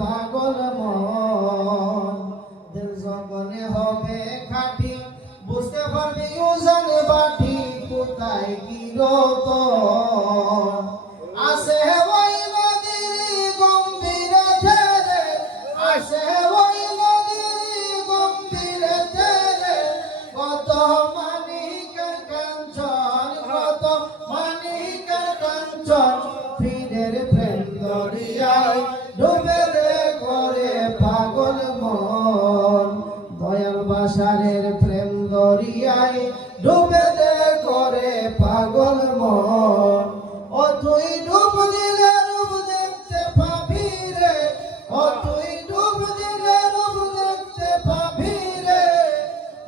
পাগল মন। দিল যখনে হবে খাঁটি বুঝতে পারবি ওজন বাটি কোথায় কি রতন। আছে ওই নদীর গম্ভীর ধারে, আছে ওই নদীর গম্ভীর ধারে, কত মানিকের কাঞ্চন, কত মানিকের কাঞ্চন। পীরের প্রেম দরিয়ায় ডুবে রে করে পাগল মন। দয়াল বাসারের প্রেম দরিয়ায় ডুবে রে করে পাগল মন। ও তুই ডুব দিলে রূপ দেখতে পাবি রে, ও তুই ডুব দিলে রূপ দেখতে পাবি রে।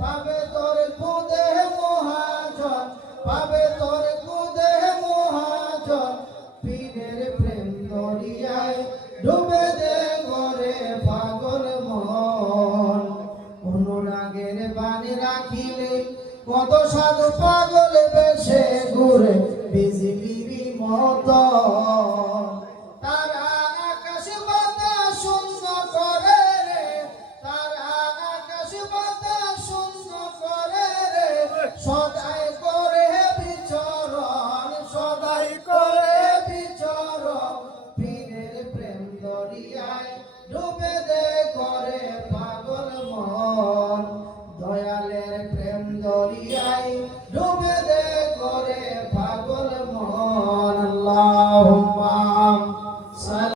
পাবে তোর খুদে মহাজন, পাবে তোর খুদে মহাজন। পীরের প্রেম দরিয়ায় ডুবে দে করে পাগল মন। অনুরাগের বাণী রাখিলে কত সাধু পাগল বেশে ঘুরে বিজলির মতো। তারা আকাশ বাতাস শূন্য করে রে, তারা আকাশ বাতাস শূন্য করে রে। সদাই করে বিচরণ, সদাই করে বিচরণ। পীরের প্রেম দরিয়ায় ডুবে